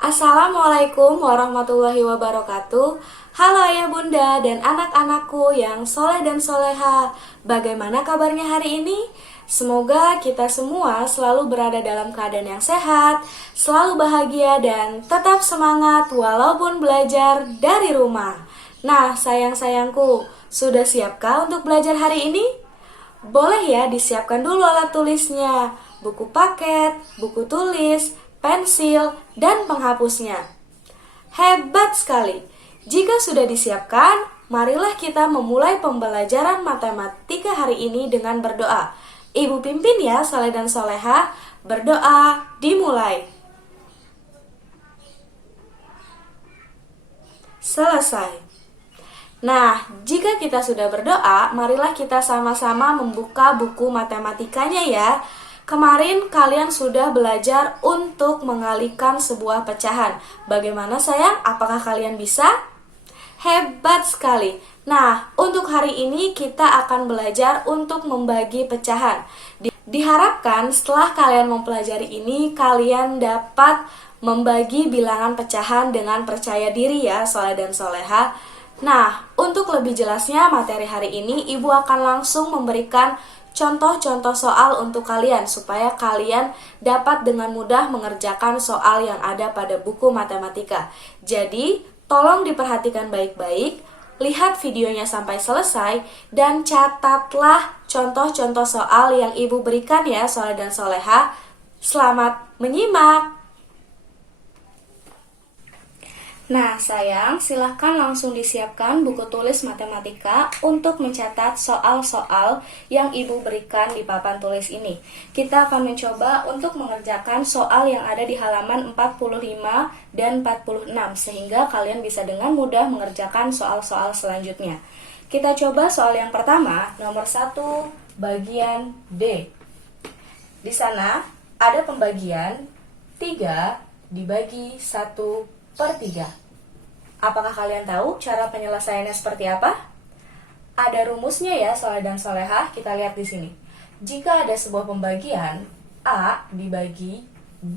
Assalamualaikum warahmatullahi wabarakatuh. Halo ayah bunda dan anak-anakku yang soleh dan soleha. Bagaimana kabarnya hari ini? Semoga kita semua selalu berada dalam keadaan yang sehat, selalu bahagia dan tetap semangat walaupun belajar dari rumah. Nah sayang-sayangku, sudah siapkah untuk belajar hari ini? Boleh ya disiapkan dulu alat tulisnya, buku paket, buku tulis, pensil, dan penghapusnya. Hebat sekali! Jika sudah disiapkan, marilah kita memulai pembelajaran matematika hari ini dengan berdoa. Ibu pimpin ya, soleh dan soleha. Berdoa dimulai. Selesai. Nah, jika kita sudah berdoa, marilah kita sama-sama membuka buku matematikanya ya. Kemarin kalian sudah belajar untuk mengalihkan sebuah pecahan. Bagaimana sayang? Apakah kalian bisa? Hebat sekali. Nah, untuk hari ini kita akan belajar untuk membagi pecahan. Diharapkan setelah kalian mempelajari ini, kalian dapat membagi bilangan pecahan dengan percaya diri ya, soleh dan soleha. Nah, untuk lebih jelasnya materi hari ini, Ibu akan langsung memberikan contoh-contoh soal untuk kalian supaya kalian dapat dengan mudah mengerjakan soal yang ada pada buku matematika. Jadi, tolong diperhatikan baik-baik, lihat videonya sampai selesai, dan catatlah contoh-contoh soal yang Ibu berikan ya, soleh dan soleha. Selamat menyimak! Nah sayang, silahkan langsung disiapkan buku tulis matematika untuk mencatat soal-soal yang Ibu berikan di papan tulis ini. Kita akan mencoba untuk mengerjakan soal yang ada di halaman 45 dan 46, sehingga kalian bisa dengan mudah mengerjakan soal-soal selanjutnya. Kita coba soal yang pertama, nomor 1, bagian D. Di sana ada pembagian 3 dibagi 1/3. Apakah kalian tahu cara penyelesaiannya seperti apa? Ada rumusnya ya, soleh dan soleha. Kita lihat di sini. Jika ada sebuah pembagian A dibagi B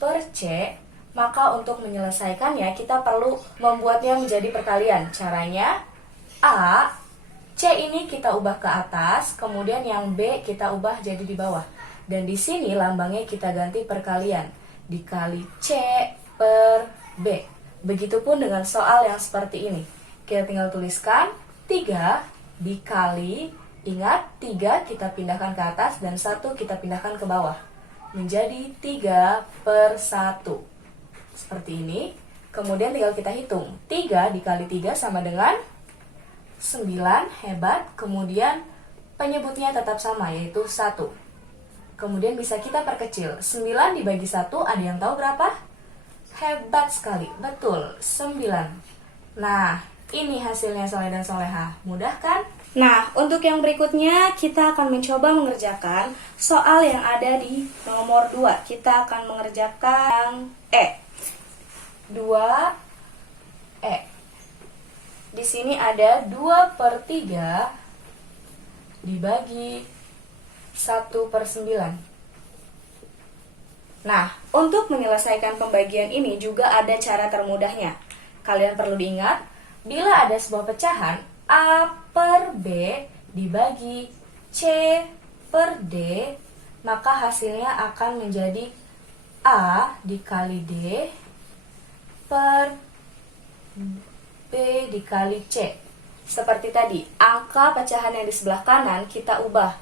per C, maka untuk menyelesaikannya kita perlu membuatnya menjadi perkalian. Caranya A, C ini kita ubah ke atas, kemudian yang B kita ubah jadi di bawah. Dan di sini lambangnya kita ganti perkalian. Dikali C per B. Begitupun dengan soal yang seperti ini. Kita tinggal tuliskan 3 dikali, ingat 3 kita pindahkan ke atas dan 1 kita pindahkan ke bawah. Menjadi 3/1. Seperti ini. Kemudian tinggal kita hitung. 3 dikali 3 sama dengan 9, hebat. Kemudian penyebutnya tetap sama, yaitu 1. Kemudian bisa kita perkecil. 9 dibagi 1, ada yang tahu berapa? Hebat sekali, betul, 9. Nah, ini hasilnya soleh dan soleha. Mudah kan? Nah, untuk yang berikutnya kita akan mencoba mengerjakan soal yang ada di nomor 2. Kita akan mengerjakan E. 2E. Di sini ada 2/3 dibagi 1/9. Nah, untuk menyelesaikan pembagian ini juga ada cara termudahnya. Kalian perlu diingat, bila ada sebuah pecahan A per B dibagi C per D, maka hasilnya akan menjadi A dikali D per B dikali C. Seperti tadi, angka pecahan yang di sebelah kanan kita ubah.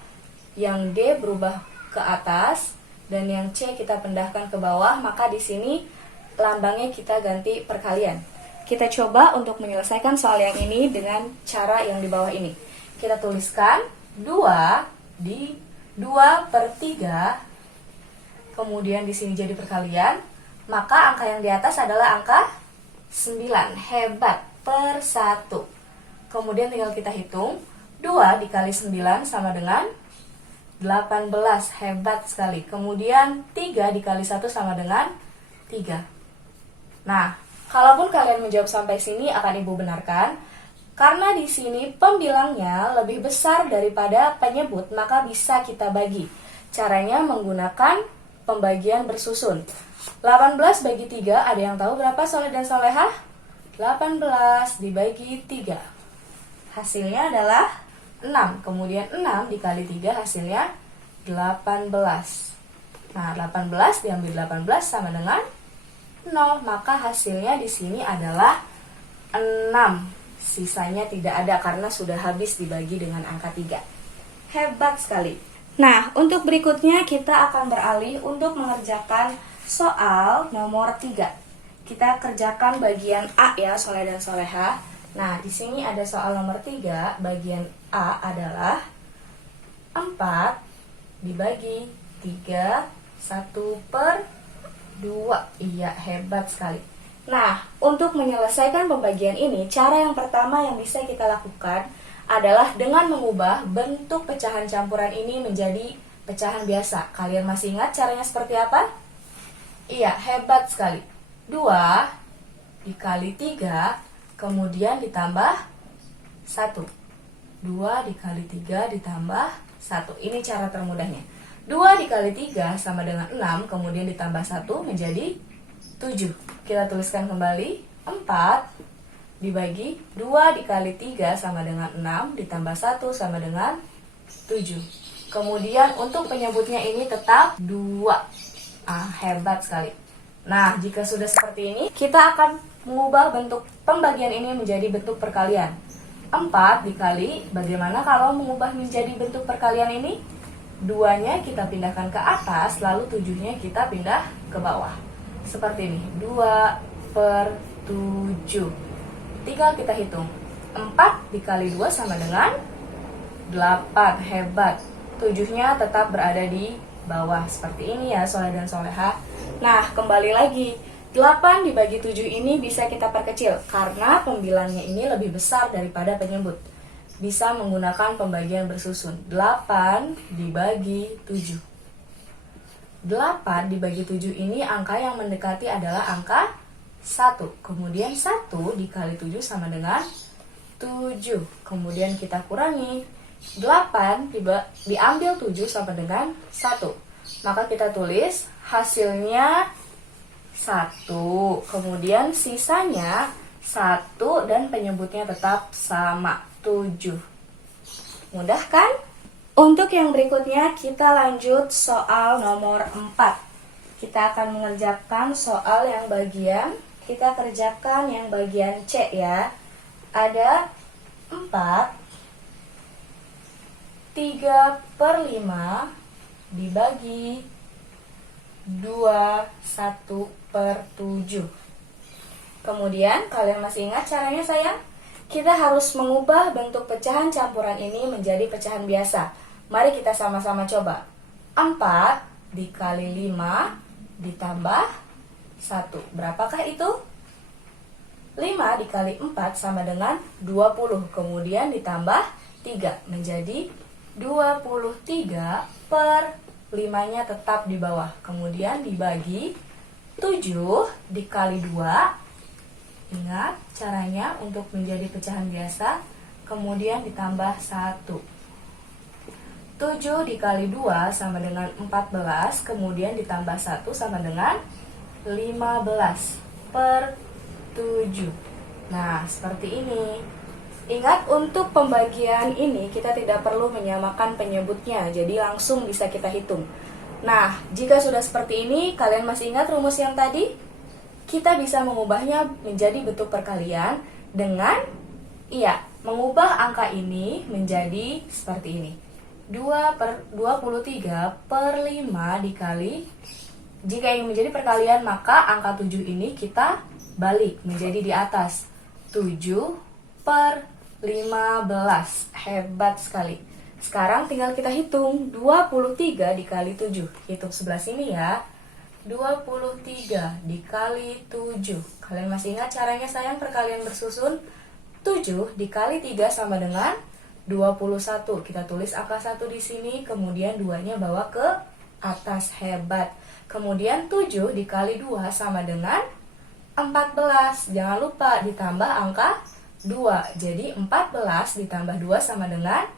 Yang D berubah ke atas, dan yang C kita pindahkan ke bawah, maka di sini lambangnya kita ganti perkalian. Kita coba untuk menyelesaikan soal yang ini dengan cara yang di bawah ini. Kita tuliskan 2 di 2/3, kemudian di sini jadi perkalian, maka angka yang di atas adalah angka 9, hebat, per 1. Kemudian tinggal kita hitung, 2 dikali 9 sama dengan 18, hebat sekali. Kemudian 3 dikali 1 sama dengan 3. Nah, kalaupun kalian menjawab sampai sini akan Ibu benarkan, karena di sini pembilangnya lebih besar daripada penyebut, maka bisa kita bagi. Caranya menggunakan pembagian bersusun. 18 bagi 3, ada yang tahu berapa soleh dan solehah? 18 dibagi 3. Hasilnya adalah 6. Kemudian 6 dikali 3 hasilnya 18. Nah, 18 diambil 18 sama dengan 0. Maka hasilnya di sini adalah 6. Sisanya tidak ada karena sudah habis dibagi dengan angka 3. Hebat sekali. Nah, untuk berikutnya kita akan beralih untuk mengerjakan soal nomor 3. Kita kerjakan bagian A ya, soleh dan soleha. Nah, di sini ada soal nomor 3, bagian A adalah 4 dibagi 3, 1/2. Iya, hebat sekali. Nah, untuk menyelesaikan pembagian ini, cara yang pertama yang bisa kita lakukan adalah dengan mengubah bentuk pecahan campuran ini menjadi pecahan biasa. Kalian masih ingat caranya seperti apa? Iya, hebat sekali. 2 dikali 3, kemudian ditambah 1. 2 dikali 3 ditambah 1. Ini cara termudahnya. 2 dikali 3 sama dengan 6, kemudian ditambah 1 menjadi 7. Kita tuliskan kembali. 4 dibagi 2 dikali 3 sama dengan 6, ditambah 1 sama dengan 7. Kemudian untuk penyebutnya ini tetap 2. Hebat sekali. Nah, jika sudah seperti ini, kita akan mengubah bentuk pembagian ini menjadi bentuk perkalian. 4 dikali, bagaimana kalau mengubah menjadi bentuk perkalian ini? 2-nya kita pindahkan ke atas, lalu 7-nya kita pindah ke bawah. Seperti ini, 2/7. Tinggal kita hitung. 4 dikali 2 sama dengan 8. Hebat. 7-nya tetap berada di bawah. Seperti ini ya, soleh dan soleha. Nah, kembali lagi. 8 dibagi 7 ini bisa kita perkecil karena pembilangnya ini lebih besar daripada penyebut. Bisa menggunakan pembagian bersusun. 8 dibagi 7. 8 dibagi 7 ini angka yang mendekati adalah angka 1. Kemudian 1 dikali 7 sama dengan 7. Kemudian kita kurangi. 8 diambil 7 sama dengan 1. Maka kita tulis hasilnya 1. Kemudian sisanya 1 dan penyebutnya tetap sama, 7. Mudah kan? Untuk yang berikutnya kita lanjut soal nomor 4. Kita akan mengerjakan soal yang bagian, kita kerjakan yang bagian C ya. Ada 4 3/5 dibagi 2 1/7. Kemudian kalian masih ingat caranya sayang? Kita harus mengubah bentuk pecahan campuran ini menjadi pecahan biasa. Mari kita sama-sama coba. 4 dikali 5 ditambah 1. Berapakah itu? 5 dikali 4 sama dengan 20. Kemudian ditambah 3 menjadi 23/5-nya tetap di bawah. Kemudian dibagi 7 dikali 2. Ingat caranya untuk menjadi pecahan biasa. Kemudian ditambah 1. 7 dikali 2 sama dengan 14. Kemudian ditambah 1 sama dengan 15/7. Nah, seperti ini. Ingat, untuk pembagian ini kita tidak perlu menyamakan penyebutnya, jadi langsung bisa kita hitung. Nah, jika sudah seperti ini, kalian masih ingat rumus yang tadi? Kita bisa mengubahnya menjadi bentuk perkalian dengan mengubah angka ini menjadi seperti ini. 23/5 dikali, jika ingin menjadi perkalian maka angka 7 ini kita balik menjadi di atas. 7/15. Hebat sekali. Sekarang tinggal kita hitung 23 dikali 7. Hitung sebelah sini ya. 23 dikali 7. Kalian masih ingat caranya sayang perkalian bersusun? 7 dikali 3 sama dengan 21. Kita tulis angka 1 di sini, kemudian 2-nya bawa ke atas. Hebat. Kemudian 7 dikali 2 sama dengan 14. Jangan lupa ditambah angka 2. Jadi 14 ditambah 2 sama dengan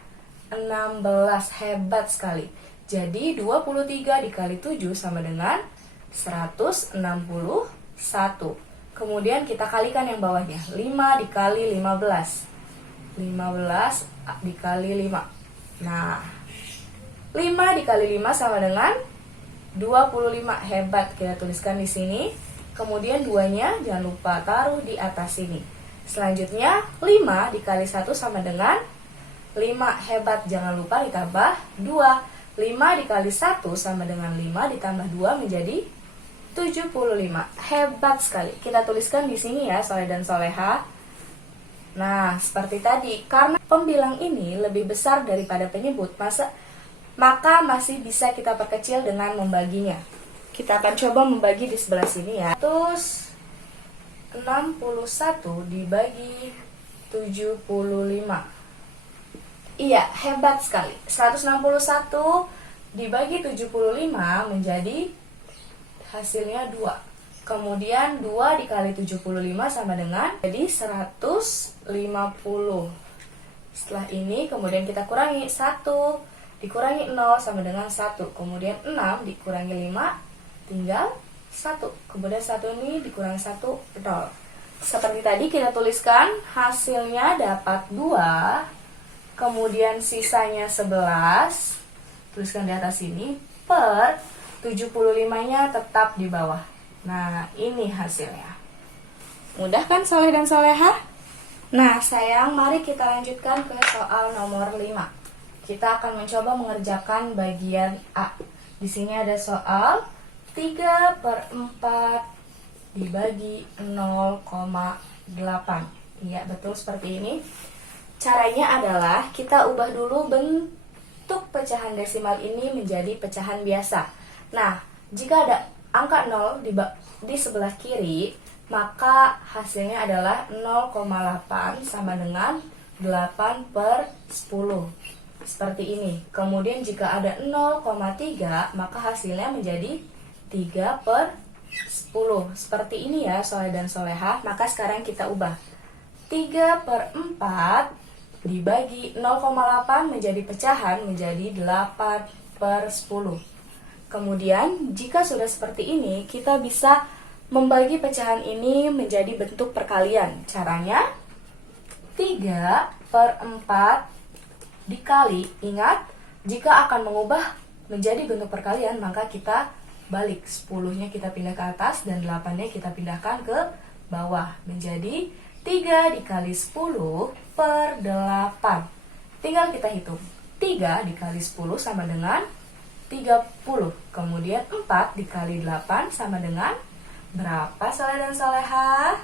16. Hebat sekali. Jadi 23 dikali 7 sama dengan 161. Kemudian kita kalikan yang bawahnya. 5 dikali 15. 15 dikali 5. Nah, 5 dikali 5 sama dengan 25. Hebat, kita tuliskan di sini. Kemudian 2-nya jangan lupa taruh di atas sini. Selanjutnya 5 dikali 1 sama dengan 5. Hebat, jangan lupa ditambah 2. 5 dikali 1 sama dengan 5 ditambah 2 menjadi 75. Hebat sekali. Kita tuliskan di sini ya, soleh dan soleha. Nah, seperti tadi, karena pembilang ini lebih besar daripada penyebut, maka masih bisa kita perkecil dengan membaginya. Kita akan coba membagi di sebelah sini ya. 161 dibagi 75. Iya, hebat sekali. 161 dibagi 75 menjadi hasilnya 2. Kemudian 2 dikali 75 sama dengan jadi 150. Setelah ini kemudian kita kurangi 1 dikurangi 0 sama dengan 1. Kemudian 6 dikurangi 5 tinggal 1. Kemudian 1 ini dikurangi 1, 0. Seperti tadi kita tuliskan hasilnya dapat 2. Kemudian sisanya 11. Tuliskan di atas sini per 75-nya tetap di bawah. Nah, ini hasilnya. Mudah kan soleh dan soleha? Nah, sayang, mari kita lanjutkan ke soal nomor 5. Kita akan mencoba mengerjakan bagian A. Di sini ada soal 3/4 dibagi 0,8. Iya, betul seperti ini. Caranya adalah kita ubah dulu bentuk pecahan desimal ini menjadi pecahan biasa. Nah, jika ada angka 0 di sebelah kiri, maka hasilnya adalah 0,8 sama dengan 8/10. Seperti ini. Kemudian jika ada 0,3, maka hasilnya menjadi 3/10. Seperti ini ya, soleh dan soleha. Maka sekarang kita ubah. 3/4 dibagi 0,8 menjadi pecahan menjadi 8/10. Kemudian, jika sudah seperti ini, kita bisa membagi pecahan ini menjadi bentuk perkalian. Caranya, 3/4 dikali, ingat, jika akan mengubah menjadi bentuk perkalian, maka kita balik. 10-nya kita pindah ke atas dan 8-nya kita pindahkan ke bawah. Menjadi 3 dikali 10/8. Tinggal kita hitung. 3 dikali 10 sama dengan 30. Kemudian 4 dikali 8 sama dengan berapa, soleh dan soleha?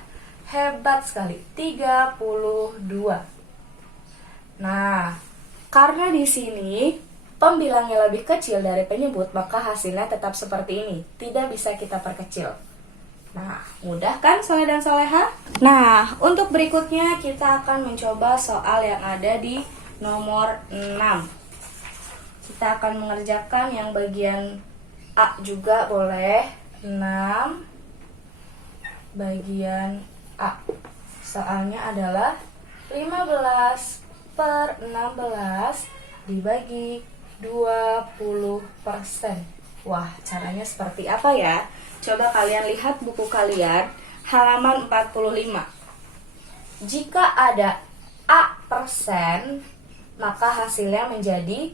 Hebat sekali, 32. Nah, karena di sini pembilangnya lebih kecil dari penyebut, maka hasilnya tetap seperti ini. Tidak bisa kita perkecil. Nah, mudah kan soleh dan soleha? Nah, untuk berikutnya kita akan mencoba soal yang ada di nomor 6. Kita akan mengerjakan yang bagian A juga boleh. 6 bagian A. Soalnya adalah 15/16 dibagi 20%. Wah, caranya seperti apa ya? Coba kalian lihat buku kalian, halaman 45. Jika ada A%, maka hasilnya menjadi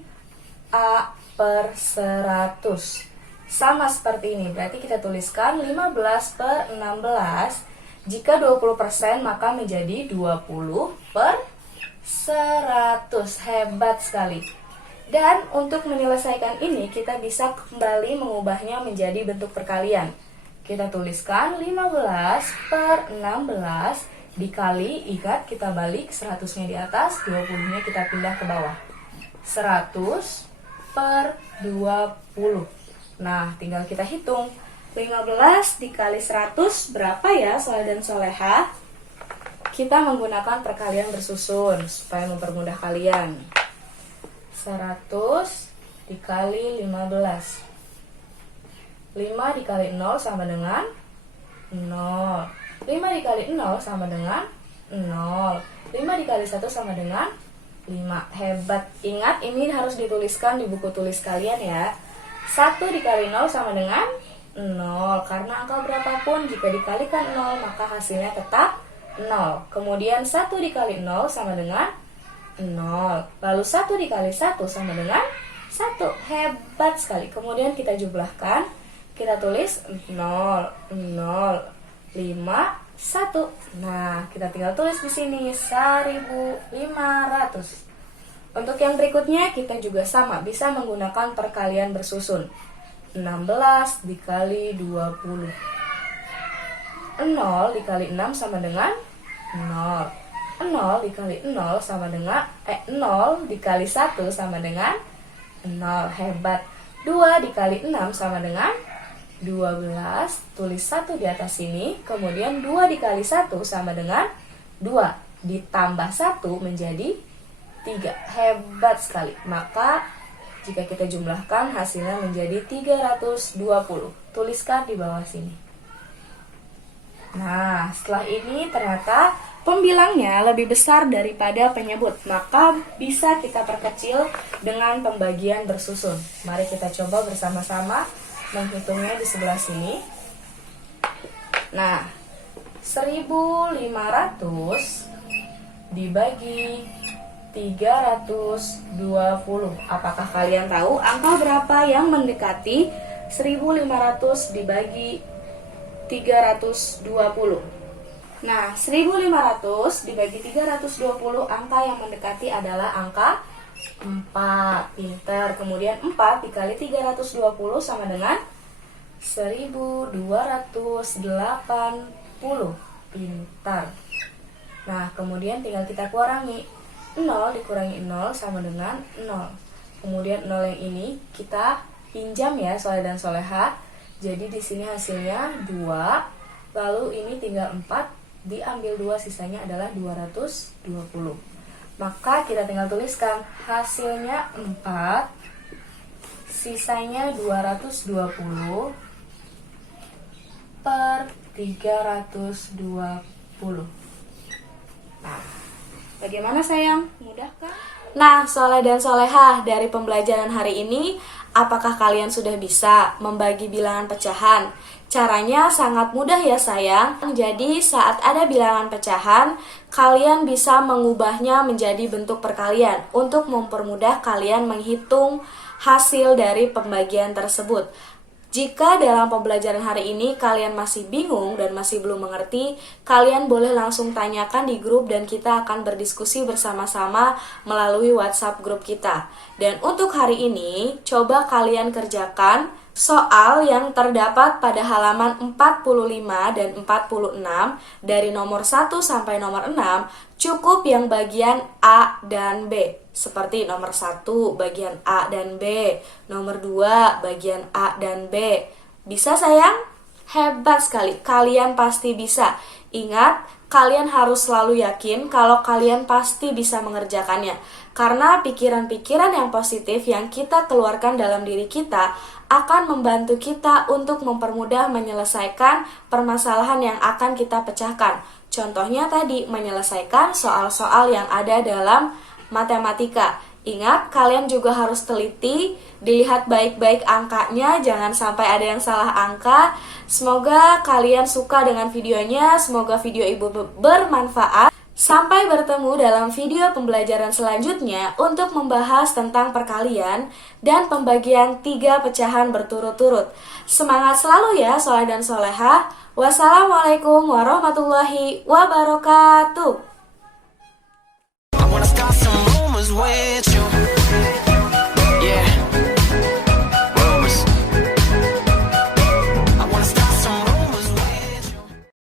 A/100. Sama seperti ini, berarti kita tuliskan 15/16. Jika 20%, maka menjadi 20/100. Hebat sekali. Dan untuk menyelesaikan ini, kita bisa kembali mengubahnya menjadi bentuk perkalian. Kita tuliskan 15/16 dikali, ingat kita balik 100-nya di atas, 20-nya kita pindah ke bawah. 100/20. Nah, tinggal kita hitung. 15 dikali 100 berapa ya, soleh dan soleha? Kita menggunakan perkalian bersusun supaya mempermudah kalian. 100 dikali 15. 5 dikali 0 sama dengan 0. 5 dikali 0 sama dengan 0. 5 dikali 1 sama dengan 5. Hebat. Ingat, ini harus dituliskan di buku tulis kalian ya. 1 dikali 0 sama dengan 0. Karena angka berapapun jika dikalikan 0 maka hasilnya tetap 0. Kemudian 1 dikali 0 sama dengan 0. Lalu 1 dikali 1 sama dengan 1. Hebat sekali. Kemudian kita jumlahkan. Kita tulis 0, 0, 5, 1. Nah, kita tinggal tulis di sini 1.500. Untuk yang berikutnya kita juga sama, bisa menggunakan perkalian bersusun. 16 dikali 20. 0 dikali 6 sama dengan 0. 0 dikali 0 sama dengan 0 dikali 1 sama dengan 0. Hebat. 2 dikali 6 sama dengan 12. Tulis 1 di atas sini. Kemudian 2 dikali 1 sama dengan 2. Ditambah 1 menjadi 3. Hebat sekali. Maka jika kita jumlahkan hasilnya menjadi 320. Tuliskan di bawah sini. Nah, setelah ini ternyata pembilangnya lebih besar daripada penyebut. Maka bisa kita perkecil dengan pembagian bersusun. Mari kita coba bersama-sama menghitungnya di sebelah sini. Nah, 1.500 dibagi 320. Apakah kalian tahu angka berapa yang mendekati 1.500 dibagi 320? Nah, 1.500 dibagi 320, angka yang mendekati adalah angka 4. Pintar. Kemudian 4 dikali 320 sama dengan 1.280. Pintar. Nah, kemudian tinggal kita kurangi. 0 dikurangi 0 sama dengan 0. Kemudian 0 yang ini kita pinjam ya soleh dan soleha. Jadi di sini hasilnya 2. Lalu ini tinggal 4, diambil 2, sisanya adalah 220. Maka kita tinggal tuliskan hasilnya 4, sisanya 220 per 320. Nah, bagaimana sayang? Mudah kan? Nah, soleh dan soleha, dari pembelajaran hari ini, apakah kalian sudah bisa membagi bilangan pecahan? Caranya sangat mudah ya sayang. Jadi saat ada bilangan pecahan, kalian bisa mengubahnya menjadi bentuk perkalian untuk mempermudah kalian menghitung hasil dari pembagian tersebut. Jika dalam pembelajaran hari ini kalian masih bingung dan masih belum mengerti, kalian boleh langsung tanyakan di grup dan kita akan berdiskusi bersama-sama melalui WhatsApp grup kita. Dan untuk hari ini, coba kalian kerjakan soal yang terdapat pada halaman 45 dan 46 dari nomor 1 sampai nomor 6, cukup yang bagian A dan B. Seperti nomor 1 bagian A dan B, nomor 2 bagian A dan B. Bisa sayang? Hebat sekali, kalian pasti bisa. Ingat, kalian harus selalu yakin kalau kalian pasti bisa mengerjakannya. Karena pikiran-pikiran yang positif yang kita keluarkan dalam diri kita akan membantu kita untuk mempermudah menyelesaikan permasalahan yang akan kita pecahkan. Contohnya tadi, menyelesaikan soal-soal yang ada dalam matematika. Ingat, kalian juga harus teliti, dilihat baik-baik angkanya, jangan sampai ada yang salah angka. Semoga kalian suka dengan videonya, semoga video ibu bermanfaat. Sampai bertemu dalam video pembelajaran selanjutnya untuk membahas tentang perkalian dan pembagian 3 pecahan berturut-turut. Semangat selalu ya soleh dan soleha. Wassalamualaikum warahmatullahi wabarakatuh. I wanna start some rumors with you.